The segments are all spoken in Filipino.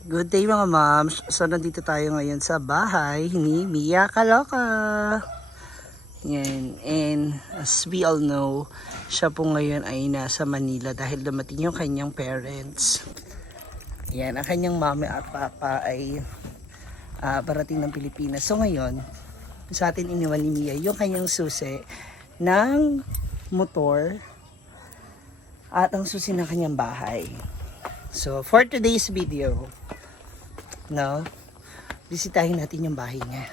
Good day mga moms. So nandito tayo ngayon sa bahay ni Mia Kaloka. Yan. And as we all know, siya po ngayon ay nasa Manila dahil dumating yung kanyang parents. Yan. Ang kanyang mama at papa ay parating ng Pilipinas. So ngayon, sa atin iniwan ni Mia yung kanyang susi ng motor at ang susi ng kanyang bahay. So for today's video, no, bisitahin natin yung bahay niya.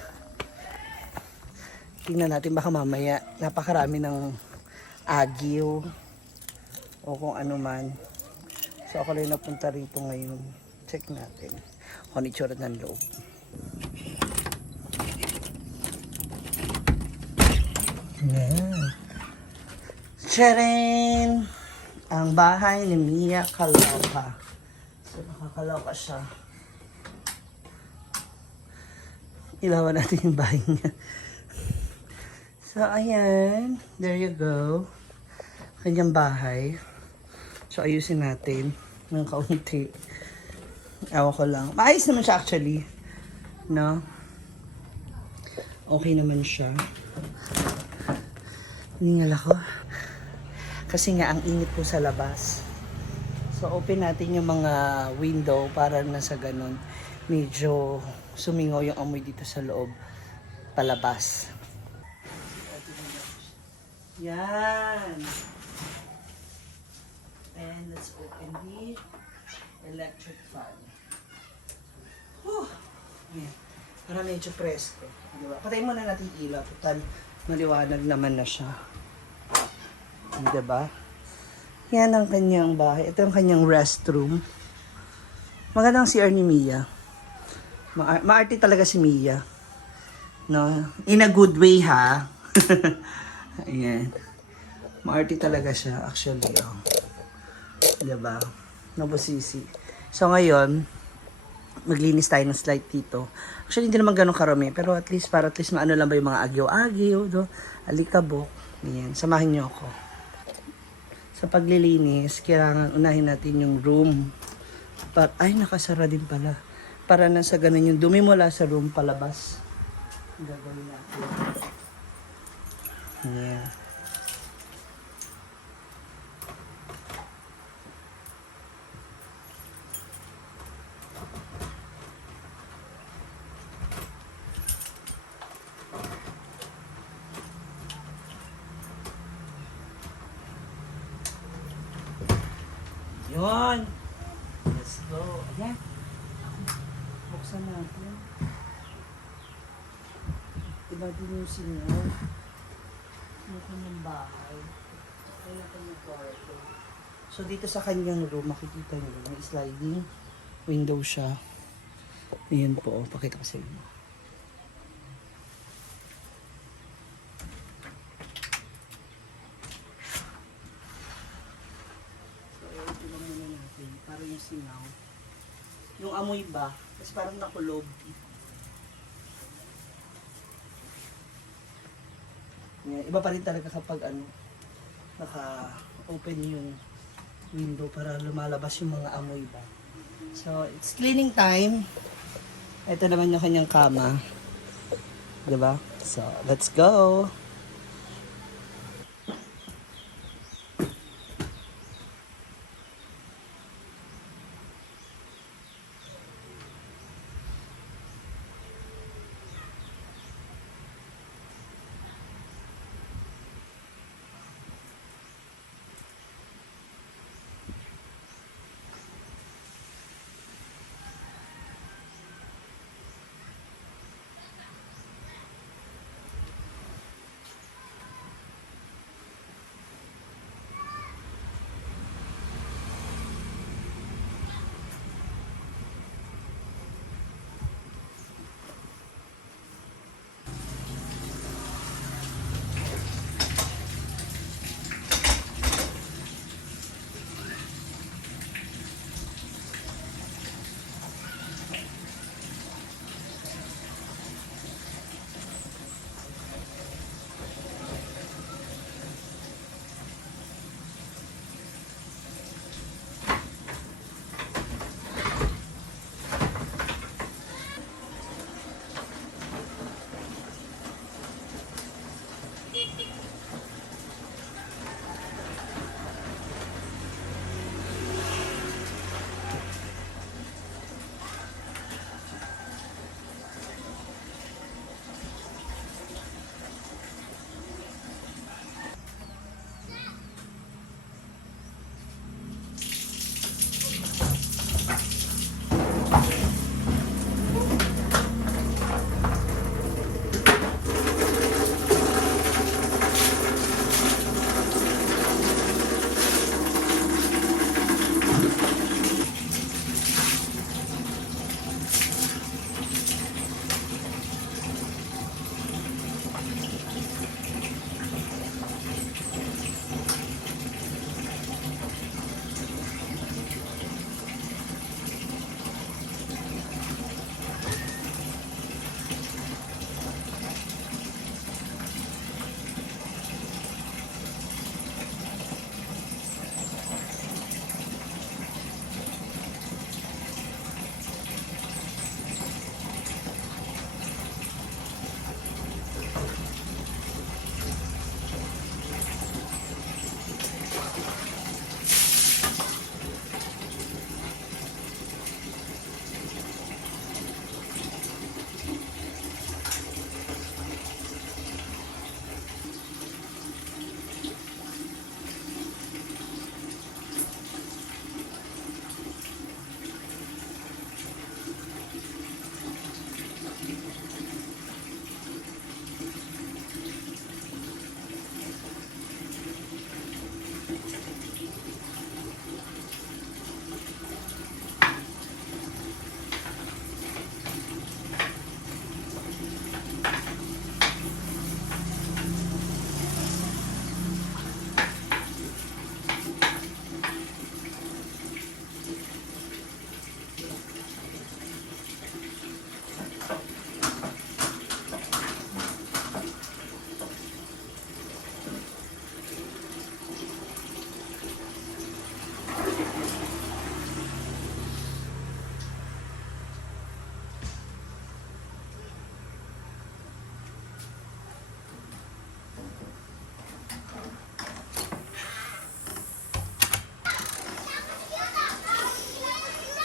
Tingnan natin baka mamaya napakarami ng agyo o kung ano man. So ako lang napunta rito ngayon. Check natin kung ano itsura ng loob. Yan. Tcharin! Ang bahay ni Mia Kaloka. So nakakaloka siya. Ilawan natin yung bahay niya. So, ayan. There you go. Kanyang bahay. So, ayusin natin ng kaunti. Ewan ko lang. Maayos naman siya actually. No? Okay naman siya. Hiningal ako. Kasi nga, ang init po sa labas. So, open natin yung mga window para na sa ganun. Medyo sumingaw yung amoy dito sa loob. Palabas. Yan. And let's open the electric fan. Whew. Yan. Para medyo presko. Diba? Patayin muna natin ilaw. Total, maliwanag naman na siya. Diba? Yan ang kanyang bahay. Ito ang kanyang restroom. Magandang CR ni Mia. Maarte talaga si Mia. No? In a good way ha. Ayan. Maarte talaga siya actually. Oh. Diba? Nabusisi. So ngayon, maglinis tayo ng slide dito. Actually hindi naman ganun karami. Pero at least maano lang ba yung mga agyo-agyo. No? Alikabok. Ayan. Samahin niyo ako. Sa paglilinis, kailangan unahin natin yung room. Ay, nakasara din pala. Para na sa ganun yung dumi mula sa room palabas. Gagawin natin. Yeah. Yun. Let's go. Ayan. Buksan natin. Iba din yung sinyo. Yung kanyang bahay. Kaya kanyang kwarto. So dito sa kanyang room, makikita nyo may sliding window siya. Ayan po. Pakita ko sa inyo. Para yung singaw. Yung amoy ba? Kasi parang nakulog. Yan. Iba pa rin talaga kapag naka-open yung window para lumalabas yung mga amoy ba. So, it's cleaning time. Ito naman yung kanyang kama. Diba? So, let's go!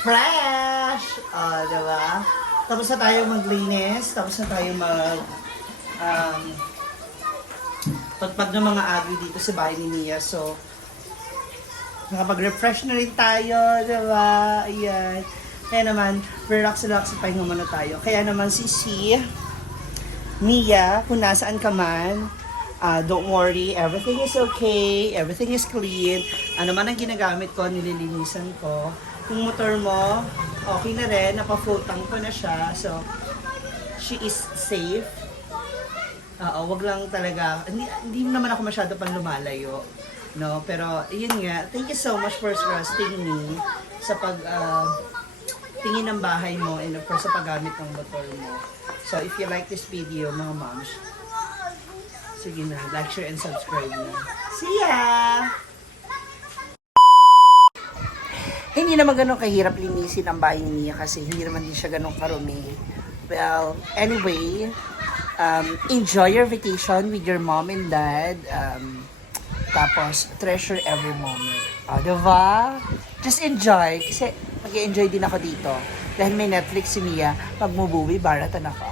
fresh! Diba? Tapos na tayo maglinis, tapos na tayo pagpag ng mga agyo dito sa bahay ni Mia. So, nakapag-refresh na rin tayo, diba? Ayan. Kaya naman, relax, pahinga muna tayo. Kaya naman si Mia, kung nasaan ka man, don't worry, everything is okay, everything is clean. Ano man ang ginagamit ko, nililinisan ko. Yung motor mo, okay na rin, napafloat tank ko na siya. So, she is safe. Wag lang talaga, hindi naman ako masyado pang lumalayo. No, pero yun nga, thank you so much for trusting me sa tingin ng bahay mo and of course sa paggamit ng motor mo. So if you like this video, mga moms, sige na, like, share, and subscribe na. See ya! Hindi naman ganun kahirap linisin ang bahay ni Mia kasi hindi naman din siya ganun karumi. Well, anyway, enjoy your vacation with your mom and dad. Tapos, treasure every moment. Diba? Just enjoy. Kasi mag-enjoy din ako dito. Dahil may Netflix si Mia. Pag mubuwi, baratan ako.